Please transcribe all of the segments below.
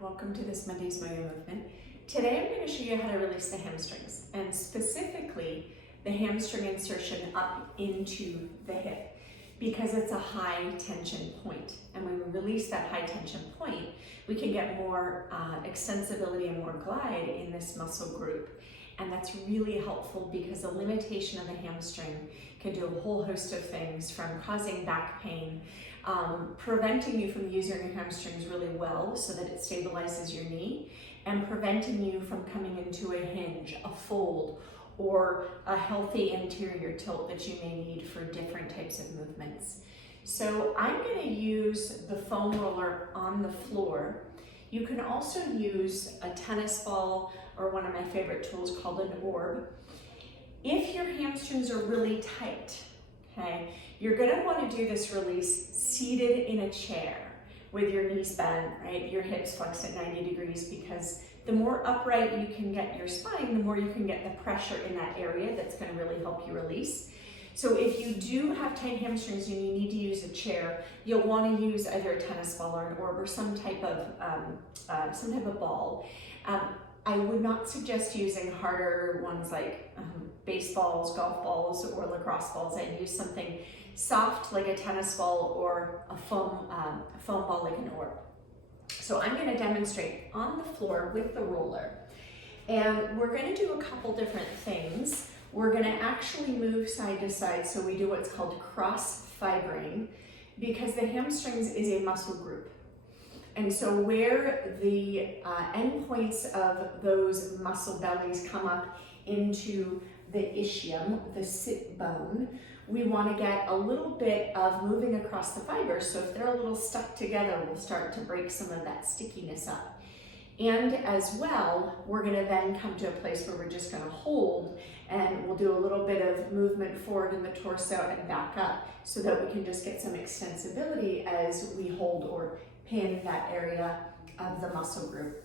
welcome to this Monday's Moyo Movement. Today I'm going to show you how to release the hamstrings, and specifically the hamstring insertion up into the hip, because it's a high tension point. And when we release that high tension point, we can get more extensibility and more glide in this muscle group. And that's really helpful because the limitation of the hamstring can do a whole host of things, from causing back pain, preventing you from using your hamstrings really well so that it stabilizes your knee, and preventing you from coming into a hinge, a fold, or a healthy anterior tilt that you may need for different types of movements. So I'm going to use the foam roller on the floor. You can also use a tennis ball or one of my favorite tools called an orb. If your hamstrings are really tight, okay, you're going to want to do this release seated in a chair with your knees bent, right? Your hips flexed at 90 degrees, because the more upright you can get your spine, the more you can get the pressure in that area that's going to really help you release. So if you do have tight hamstrings and you need to use a chair, you'll want to use either a tennis ball or an orb or some type of ball. I would not suggest using harder ones like baseballs, golf balls, or lacrosse balls. I'd use something soft like a tennis ball or a foam ball like an orb. So I'm going to demonstrate on the floor with the roller. And we're going to do a couple different things. We're going to actually move side to side, so we do what's called cross fibering, because the hamstrings is a muscle group. And so where the endpoints of those muscle bellies come up into the ischium, the sit bone, we want to get a little bit of moving across the fibers. So if they're a little stuck together, we'll start to break some of that stickiness up. And as well, we're going to then come to a place where we're just going to hold, and we'll do a little bit of movement forward in the torso and back up, so that we can just get some extensibility as we hold or pin that area of the muscle group.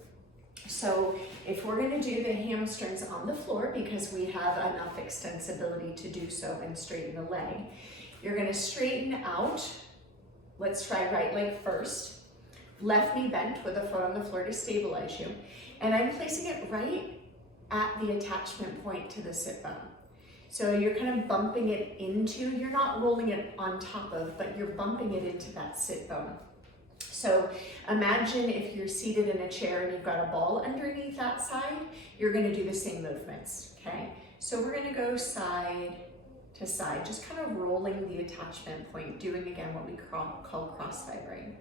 So if we're going to do the hamstrings on the floor, because we have enough extensibility to do so and straighten the leg, you're going to straighten out. Let's try right leg first. Left knee bent with a foot on the floor to stabilize you. And I'm placing it right at the attachment point to the sit bone. So you're kind of bumping it into, you're not rolling it on top of, but you're bumping it into that sit bone. So imagine if you're seated in a chair and you've got a ball underneath that side, you're going to do the same movements, okay? So we're going to go side to side, just kind of rolling the attachment point, doing again what we call cross fibering.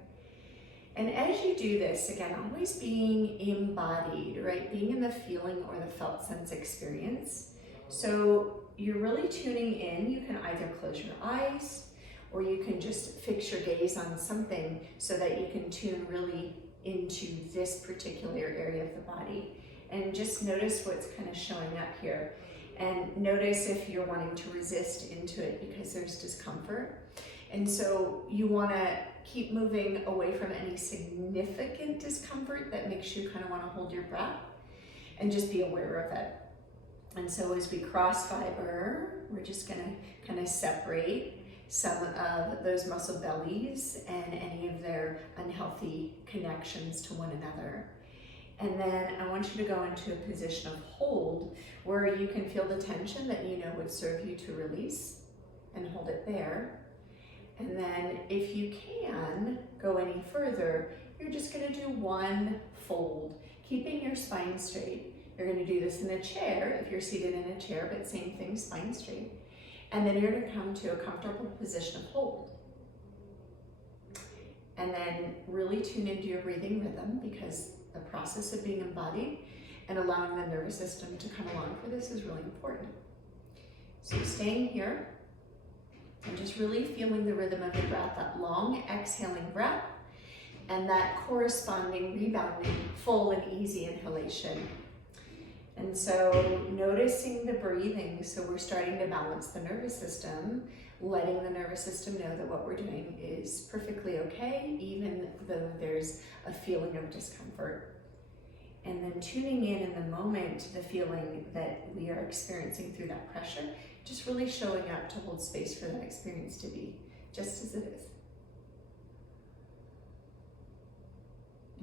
And as you do this, again, always being embodied, right? Being in the feeling or the felt sense experience. So you're really tuning in. You can either close your eyes, or you can just fix your gaze on something so that you can tune really into this particular area of the body. And just notice what's kind of showing up here. And notice if you're wanting to resist into it because there's discomfort. And so you want to keep moving away from any significant discomfort that makes you kind of want to hold your breath, and just be aware of it. And so as we cross fiber, we're just going to kind of separate some of those muscle bellies and any of their unhealthy connections to one another. And then I want you to go into a position of hold where you can feel the tension that you know would serve you to release, and hold it there. And then if you can go any further, you're just going to do one fold, keeping your spine straight. You're going to do this in a chair if you're seated in a chair, but same thing, spine straight. And then you're going to come to a comfortable position of hold. And then really tune into your breathing rhythm, because the process of being embodied and allowing the nervous system to come along for this is really important. So staying here and just really feeling the rhythm of your breath, that long exhaling breath and that corresponding rebounding full and easy inhalation. And so noticing the breathing, so we're starting to balance the nervous system, letting the nervous system know that what we're doing is perfectly okay, even though there's a feeling of discomfort. And then tuning in the moment, the feeling that we are experiencing through that pressure, just really showing up to hold space for that experience to be just as it is.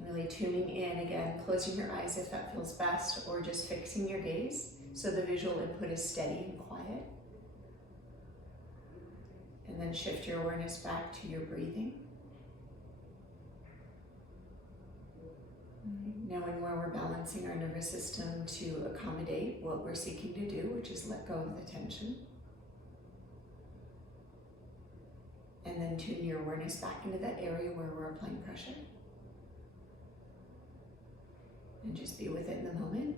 Really tuning in again, closing your eyes if that feels best, or just fixing your gaze so the visual input is steady and quiet. And then shift your awareness back to your breathing. Knowing where we're balancing our nervous system to accommodate what we're seeking to do, which is let go of the tension. And then tune your awareness back into that area where we're applying pressure. And just be within the moment.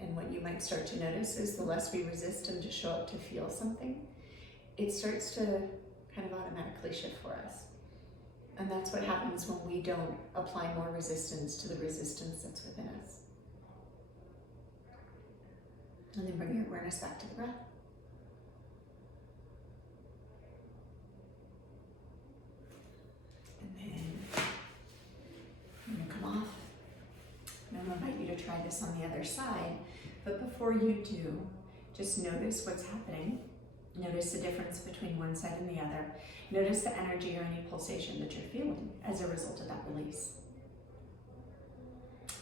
And what you might start to notice is the less we resist and just show up to feel something, it starts to kind of automatically shift for us. And that's what happens when we don't apply more resistance to the resistance that's within us. And then bring your awareness back to the breath. And then I'm going to come off. And I'm going to invite you to try this on the other side. But before you do, just notice what's happening. Notice the difference between one side and the other. Notice the energy or any pulsation that you're feeling as a result of that release.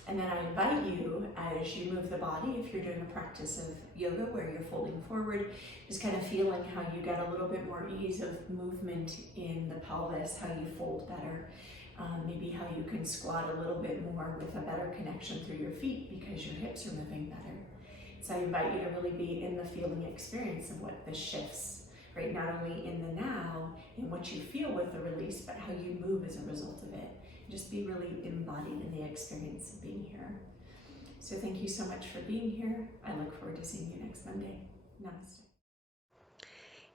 And then I invite you, as you move the body, if you're doing a practice of yoga where you're folding forward, just kind of feeling how you get a little bit more ease of movement in the pelvis, how you fold better, maybe how you can squat a little bit more with a better connection through your feet because your hips are moving better. So I invite you to really be in the feeling experience of what the shifts, right? Not only in the now, in what you feel with the release, but how you move as a result of it. Just be really embodied in the experience of being here. So thank you so much for being here. I look forward to seeing you next Monday. Namaste.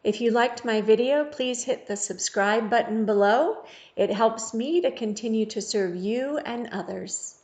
If you liked my video, please hit the subscribe button below. It helps me to continue to serve you and others.